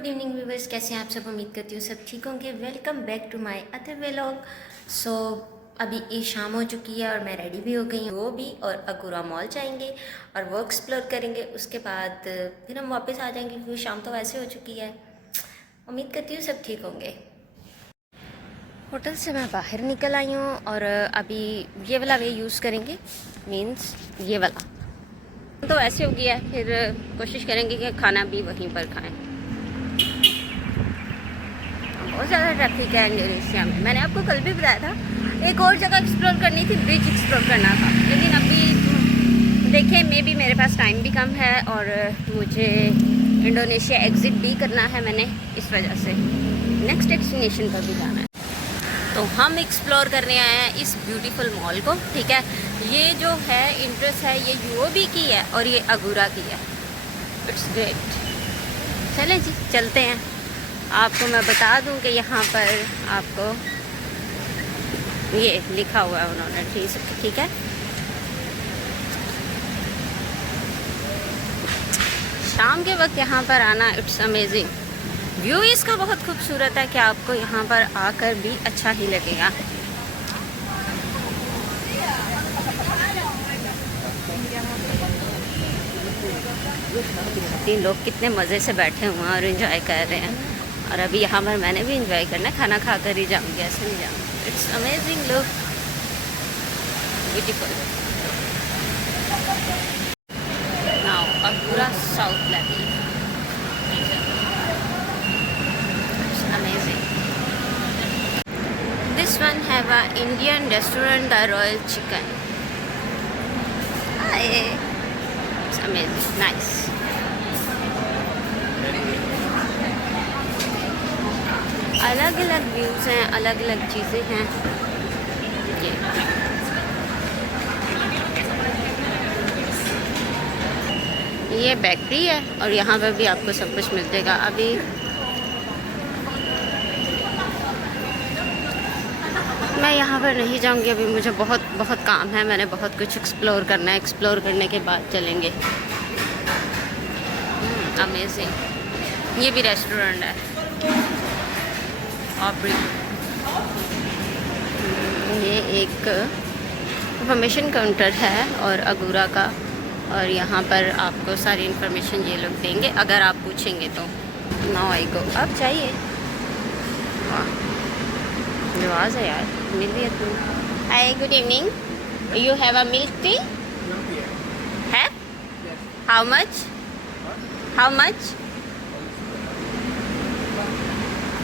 Good evening viewers, कैसे हैं आप सब। उम्मीद करती हूँ सब ठीक होंगे। Welcome back to my other vlog. So अभी ये शाम हो चुकी है और मैं रेडी भी हो गई हूँ। वो भी और अगुरा मॉल जाएंगे और वो एक्सप्लोर करेंगे। उसके बाद फिर हम वापस आ जाएंगे क्योंकि शाम तो वैसे हो चुकी है। उम्मीद करती हूँ सब ठीक होंगे। होटल से मैं बाहर निकल आई हूँ और अभी ये वाला वे यूज़ करेंगे, मीन्स ये वाला तो ऐसे हो गया है। फिर कोशिश करेंगे कि खाना भी वहीं पर खाएं। बहुत ज़्यादा ट्रैफिक है इंडोनेशिया में। मैंने आपको कल भी बताया था एक और जगह एक्सप्लोर करनी थी, ब्रिज एक्सप्लोर करना था, लेकिन अभी देखें मे भी मेरे पास टाइम भी कम है और मुझे इंडोनेशिया एग्ज़िट भी करना है मैंने, इस वजह से नेक्स्ट डेस्टिनेशन पर भी जाना है। तो हम एक्सप्लोर करने आए हैं इस ब्यूटीफुल मॉल को। ठीक है, ये जो है इंटरेस्ट है ये यूओबी की है और ये अगुरा की है। It's great. चलें जी चलते हैं। आपको मैं बता दूं कि यहाँ पर आपको ये लिखा हुआ है उन्होंने, ठीक है। शाम के वक्त यहाँ पर आना इट्स अमेजिंग। व्यू इसका बहुत खूबसूरत है कि आपको यहाँ पर आकर भी अच्छा ही लगेगा। तीन लोग कितने मज़े से बैठे हुए हैं और एंजॉय कर रहे हैं। और अभी यहाँ पर मैंने भी एंजॉय करना है, खाना खा कर ही जाऊँगी, ऐसे नहीं जाऊँगी। It's amazing look, beautiful. Now Agora south level, it's amazing. This one have a Indian restaurant the Royal Chicken. It's amazing, nice. अलग अलग व्यूज़ हैं, अलग अलग चीज़ें हैं। ये बेकरी है और यहाँ पर भी आपको सब कुछ मिल जाएगा। अभी मैं यहाँ पर नहीं जाऊँगी, अभी मुझे बहुत बहुत काम है, मैंने बहुत कुछ एक्सप्लोर करना है। एक्सप्लोर करने के बाद चलेंगे। अमेजिंग। ये भी रेस्टोरेंट है और ये एक इंफॉर्मेशन काउंटर है और अगुरा का, और यहाँ पर आपको सारी इन्फॉर्मेशन ये लोग देंगे अगर आप पूछेंगे तो। नाउ आई गो, अब चाहिए। वाह आवाज़ है यार, मिल रही है तुम। Hi good evening, you have a milk tea? है? How much? How much?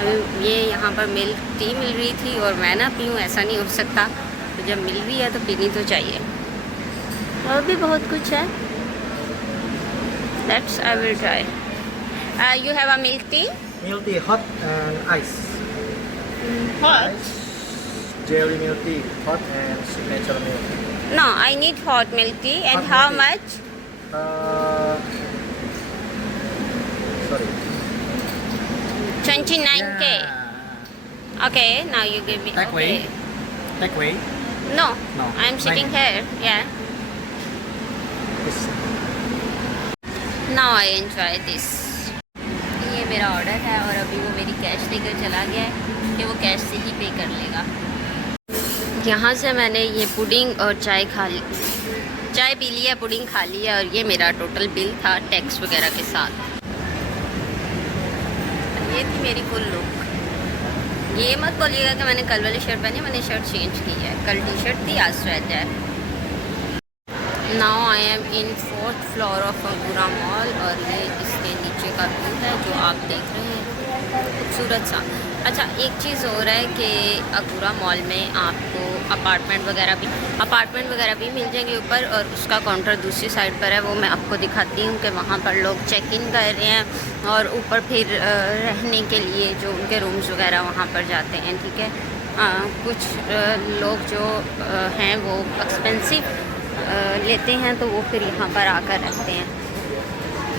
अभी ये यहाँ पर मिल्क टी मिल रही थी और मैं ना पीऊँ ऐसा नहीं हो सकता, तो जब मिल रही है तो पीनी तो चाहिए। और भी बहुत कुछ है। Let's I will try. You have a milk tea? Milk tea, hot and ice. Hot? Ice, dairy milk tea, hot and signature milk tea. No, I need hot milk tea. And Hot how milk मच? Sorry. 29K. Yeah. Okay, now you give me. Take away. Okay. Take away. No, No. I'm sitting here. Yeah. This. Now I enjoy this. ये मेरा order है और अभी वो मेरी cash लेकर चला गया है कि वो कैश से ही पे कर लेगा। यहाँ से मैंने ये पुडिंग और चाय खा ली, चाय पी लिया, पुडिंग खा लिया और ये मेरा टोटल बिल था टैक्स वगैरह के साथ। ये थी मेरी फुल लुक। ये मत बोलिएगा कि मैंने कल वाली शर्ट पहनी, मैंने शर्ट चेंज की है। कल टी शर्ट थी, आज स्वेटर है। Now I am in 4th floor of Agora Mall और ये इसके नीचे का व्यू है जो आप देख रहे हैं, खूबसूरत सा। अच्छा, एक चीज़ और है कि अगुरा मॉल में आपको अपार्टमेंट वगैरह भी मिल जाएंगे ऊपर, और उसका काउंटर दूसरी साइड पर है। वो मैं आपको दिखाती हूँ कि वहाँ पर लोग चेक इन कर रहे हैं और ऊपर फिर रहने के लिए जो उनके रूम्स वगैरह वहाँ पर जाते हैं। ठीक है, कुछ लोग जो हैं वो एक्सपेंसिव लेते हैं तो वो फिर यहाँ पर आकर रहते हैं।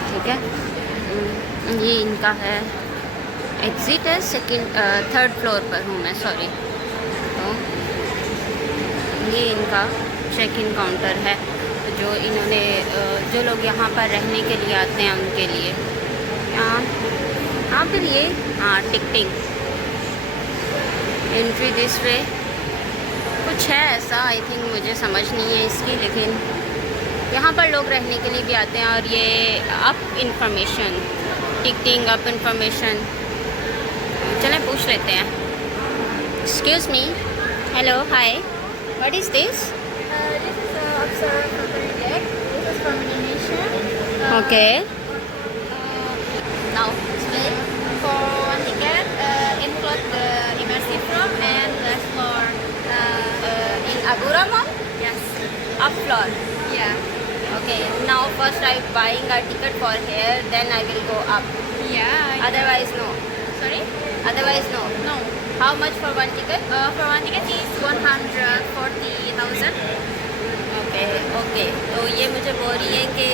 ठीक है, ये इनका है एग्ज़िट है, 3rd फ्लोर पर हूँ मैं, सॉरी। तो ये इनका चेक इन काउंटर है जो इन्होंने जो लोग यहाँ पर रहने के लिए आते हैं उनके लिए। यहाँ हाँ फिर ये हाँ टिकटिंग एंट्री दिस वे कुछ है ऐसा, आई थिंक मुझे समझ नहीं है इसकी, लेकिन यहाँ पर लोग रहने के लिए भी आते हैं। और ये up information ticketing up information, चलें पूछ लेते हैं। Excuse me, hello hi, what is this? This is observatory deck. This is from Indonesia. Okay Now, explain. For one ticket, include the immersive room and the floor. in Agura Mall, Yes. up floor. Yeah. Okay, now first I'm buying a ticket for here, then I will go up. Yeah. Otherwise no. Sorry? Otherwise no. No. How much for one ticket? For one ticket is 140,000. Okay okay, तो ये मुझे बोल रही है कि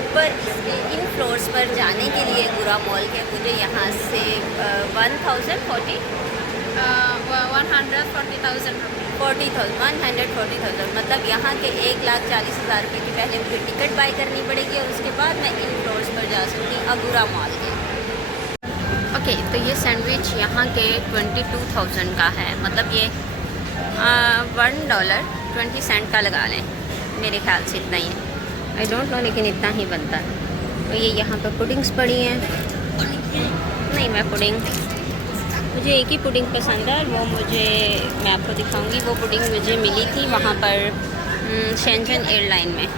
ऊपर इसके इन floors पर जाने के लिए गुरा मॉल के मुझे यहाँ से 1,040 140,000 rupees. 140,000 मतलब यहाँ के 1,40,000 रुपये की पहले मुझे टिकट बाई करनी पड़ेगी और उसके बाद मैं इन फ्लोर्स पर जा सकती हूँ अगुरा मॉल के। ओके, तो ये सैंडविच यहाँ के 22,000 का है, मतलब ये $1.20 का लगा लें, मेरे ख्याल से इतना ही है, आई डोंट नो, लेकिन इतना ही बनता है। तो ये यहाँ पर पुडिंग्स पड़ी हैं, नहीं मैं पुडिंग, मुझे एक ही पुडिंग पसंद है और वो मुझे मैं आपको दिखाऊंगी। वो पुडिंग मुझे मिली थी वहाँ पर शेंजन एयरलाइन में।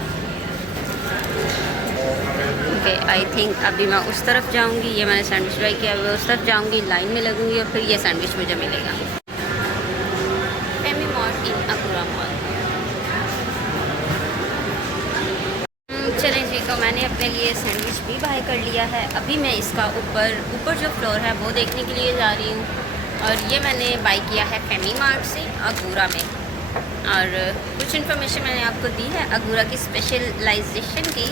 ओके, आई थिंक अभी मैं उस तरफ जाऊंगी, ये मैंने सैंडविच ट्राई किया, मैं उस तरफ जाऊंगी, लाइन में लगूंगी और फिर ये सैंडविच मुझे मिलेगा। फेमी मॉल इन अगुरा मॉल। चलें जी, तो मैंने अपने लिए सैंडविच भी बाय कर लिया है। अभी मैं इसका ऊपर जो फ्लोर है वो देखने के लिए जा रही हूँ और ये मैंने बाय किया है फेमी मार्ट से अगुरा में। और कुछ इन्फॉर्मेशन मैंने आपको दी है अगुरा की स्पेशलाइजेशन की,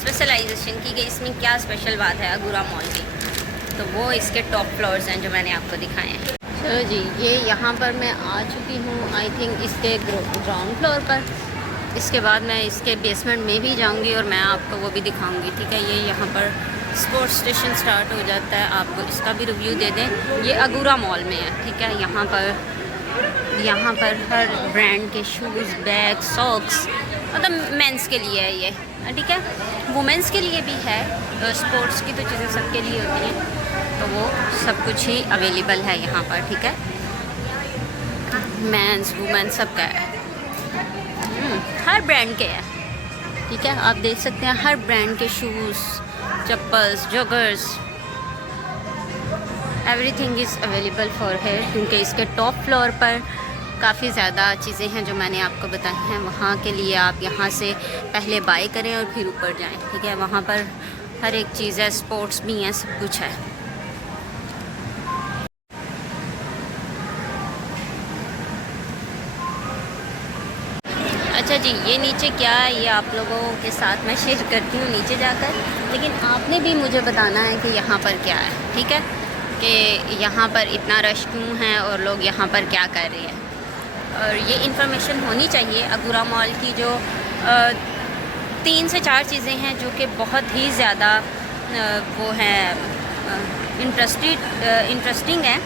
स्पेशलाइजेशन की कि इसमें क्या स्पेशल बात है अगुरा मॉल की, तो वो इसके टॉप फ्लोर्स हैं जो मैंने आपको दिखाए हैं। चलो जी, ये यहाँ पर मैं आ चुकी हूँ, आई थिंक इसके ग्राउंड फ्लोर पर। इसके बाद मैं इसके बेसमेंट में भी जाऊंगी और मैं आपको वो भी दिखाऊंगी, ठीक है। ये यहाँ पर स्पोर्ट्स स्टेशन स्टार्ट हो जाता है, आपको इसका भी रिव्यू दे दें। ये अगुरा मॉल में है, ठीक है। यहाँ पर हर ब्रांड के शूज़, बैग, सॉक्स, मतलब मेंस के लिए है ये, ठीक है। वुमेंस के लिए भी है, स्पोर्ट्स की तो चीज़ें सबके लिए होती हैं, तो वो सब कुछ ही अवेलेबल है यहाँ पर, ठीक है। मेंस वुमेन सब का है, हर ब्रांड के हैं, ठीक है। आप देख सकते हैं हर ब्रांड के shoes, chappals, joggers, everything is available for here, क्योंकि इसके टॉप फ्लोर पर काफ़ी ज़्यादा चीज़ें हैं जो मैंने आपको बताई हैं। वहाँ के लिए आप यहाँ से पहले बाय करें और फिर ऊपर जाएं, ठीक है। वहाँ पर हर एक चीज़ है, स्पोर्ट्स भी हैं, सब कुछ है। अच्छा जी, ये नीचे क्या है ये आप लोगों के साथ मैं शेयर करती हूँ नीचे जाकर, लेकिन आपने भी मुझे बताना है कि यहाँ पर क्या है, ठीक है, कि यहाँ पर इतना रश क्यों है और लोग यहाँ पर क्या कर रहे हैं। और ये इन्फॉर्मेशन होनी चाहिए। अगुरा मॉल की जो 3 से 4 चीज़ें हैं जो कि बहुत ही ज़्यादा वो हैं इंटरेस्टिंग है।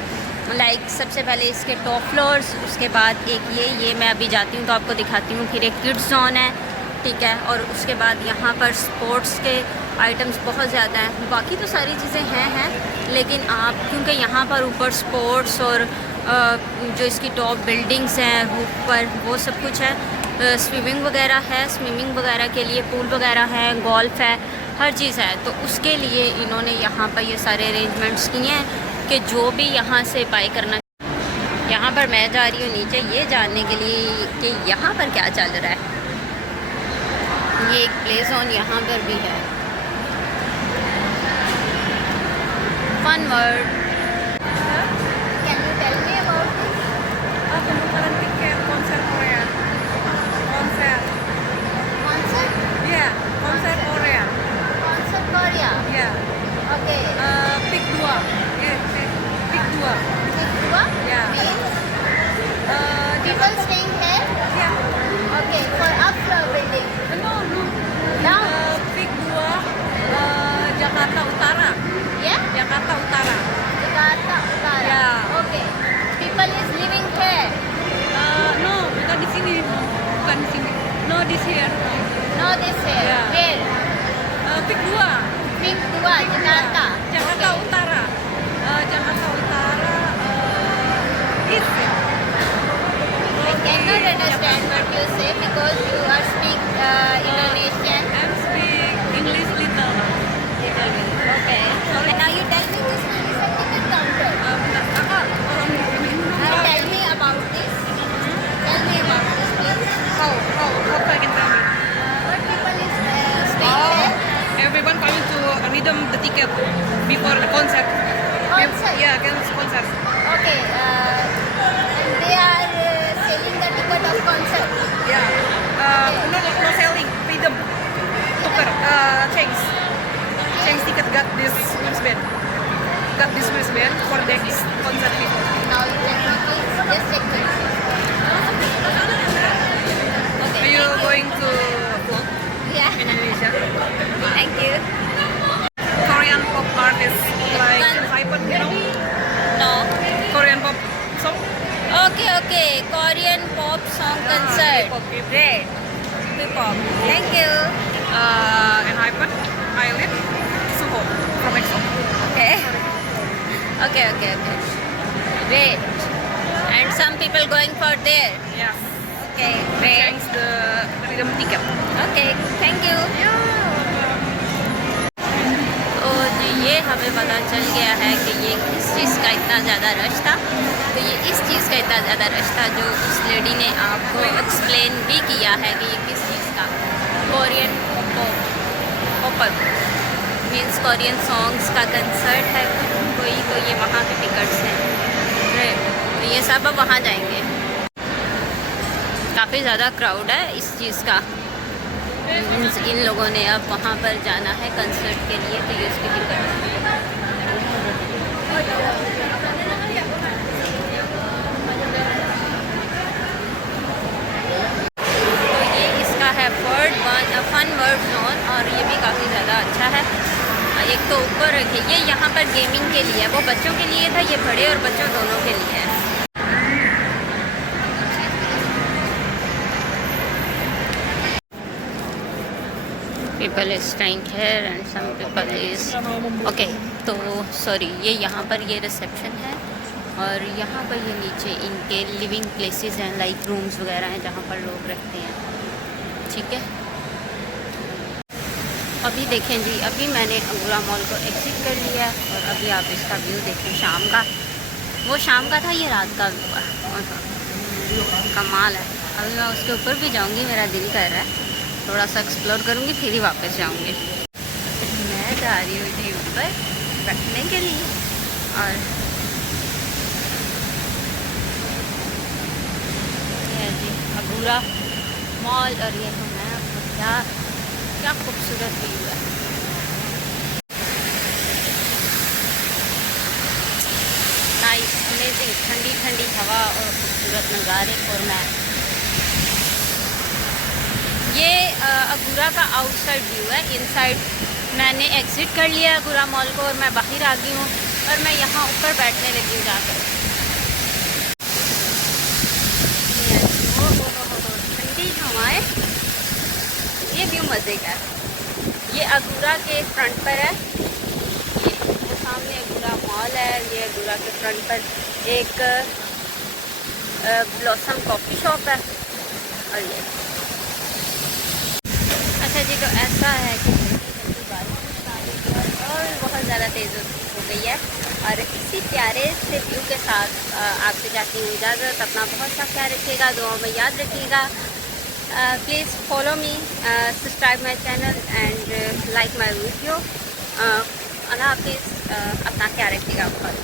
लाइक सबसे पहले इसके टॉप फ्लोर्स, उसके बाद एक ये मैं अभी जाती हूँ तो आपको दिखाती हूँ। फिर एक किड्स जोन है, ठीक है, और उसके बाद यहाँ पर स्पोर्ट्स के आइटम्स बहुत ज़्यादा हैं। बाकी तो सारी चीज़ें हैं, लेकिन आप क्योंकि यहाँ पर ऊपर स्पोर्ट्स और जो इसकी टॉप बिल्डिंग्स हैं ऊपर वो सब कुछ है, स्विमिंग वगैरह है, स्विमिंग वगैरह के लिए पूल वगैरह है, गोल्फ है, हर चीज़ है। तो उसके लिए इन्होंने यहाँ पर ये सारे अरेंजमेंट्स किए हैं कि जो भी यहाँ से बाय करना। यहाँ पर मैं जा रही हूँ नीचे ये जानने के लिए कि यहाँ पर क्या चल रहा है। ये एक प्ले जोन यहाँ पर भी है, fun word. Can you tell me about Penukaran tiket konser Korea. Konser. Concert? Yeah, konser Korea. Concert Korea? Yeah. Okay. Pick 2. Yeah, pick 2. Yeah. People staying here? Yeah. Okay, for up floor building. No. Down? Pick 2. Jakarta Utara. saw this here. Yeah. Where? Pik 2. Pink 2, Jakarta. Jakarta Okay. Utara. Jakarta Utara. East. I cannot understand what you say because you are speak Indonesian. I'm speak English little. Okay. And now you tell me this one is a ticket counter. Bentar, kakak orang Now tell me about this. Tell me about this place. How I can tell me? What people is staying there? Everyone coming to redeem the ticket before the concert. Concert? Yeah, concert. Okay. And they are selling the ticket of concert. Yeah. No selling. Pay them. Tuker. Change ticket got this wristband. Got this wristband for next concert before. Now you check me please. Just check me. Are you going to vlog Yeah. in Indonesia? Thank you. Korean pop artists like Kan. Hypen, you know? No. Korean pop song? Okay. Korean pop song concert. K-pop, K-pop. Great. K-pop. Thank you. And Hypen, Eyelid, Suho from EXO. Okay. Great. And some people going for there. Yes. Okay. Great. Change the rhythm ticket. Okay. Thank you. तो जी ये हमें पता चल गया है कि ये किस चीज़ का इतना ज़्यादा रश था। तो ये इस चीज़ का इतना ज़्यादा रश था जो उस लेडी ने आपको एक्सप्लेन भी किया है कि ये किस चीज़ का Korean pop means Korean songs का कंसर्ट है कोई तो ये वहाँ के टिकट्स हैं। तो ये सब अब वहाँ जाएंगे। काफ़ी ज़्यादा क्राउड है इस चीज़ का। मीन्स इन लोगों ने अब वहाँ पर जाना है कंसर्ट के लिए तो ये उसकी टिकट तो ये इसका है फन वर्ड जोन और ये भी काफ़ी ज़्यादा अच्छा है। एक तो ऊपर रखिए ये यहाँ पर गेमिंग के लिए है, वो बच्चों के लिए था, ये बड़े और बच्चों दोनों के लिए है। People is staying here and some people is okay। तो सॉरी ये यहाँ पर ये रिसेप्शन है और यहाँ पर ये नीचे इनके लिविंग प्लेसेस हैं लाइक रूम्स वगैरह हैं जहाँ पर लोग रहते हैं। ठीक है अभी देखें जी अभी मैंने अगुरा मॉल को एग्जिट कर लिया है और अभी आप इसका व्यू देखें शाम का। वो शाम का था ये रात का व्यू है। कमाल है। अभी मैं उसके ऊपर भी जाऊँगी मेरा दिल कर रहा है थोड़ा सा एक्सप्लोर करूँगी फिर ही वापस जाऊँगी। मैं जा रही हूँ जी ऊपर बैठने के लिए और ये जी अगुरा मॉल और ये हूँ मैं आपको क्या खूबसूरत व्यू है। नाइस अमेजिंग ठंडी ठंडी हवा और खूबसूरत नज़ारे। और मैं ये अगुरा का आउटसाइड व्यू है। इनसाइड मैंने एग्ज़िट कर लिया अगुरा मॉल को और मैं बाहर आ गई हूँ और मैं यहाँ ऊपर बैठने लगी हूँ जाकर। ठंडी हवाएं ये व्यू मज़े का है। ये अगुरा के फ्रंट पर है। ये वो सामने अगुरा मॉल है। ये अगुरा के फ्रंट पर एक ब्लॉसम कॉफ़ी शॉप है और ये अच्छा जी। तो ऐसा है कि बारिश और बहुत ज़्यादा तेज़ हो गई है और इसी प्यारे से व्यू के साथ आपसे जाती हूँ इजाज़त। अपना बहुत सा ख्याल रखिएगा, दुआ में याद रखिएगा। Please follow me, subscribe my channel and like my video. अल्लाह हाफिज़। अपना ख्याल रखिएगा बहुत।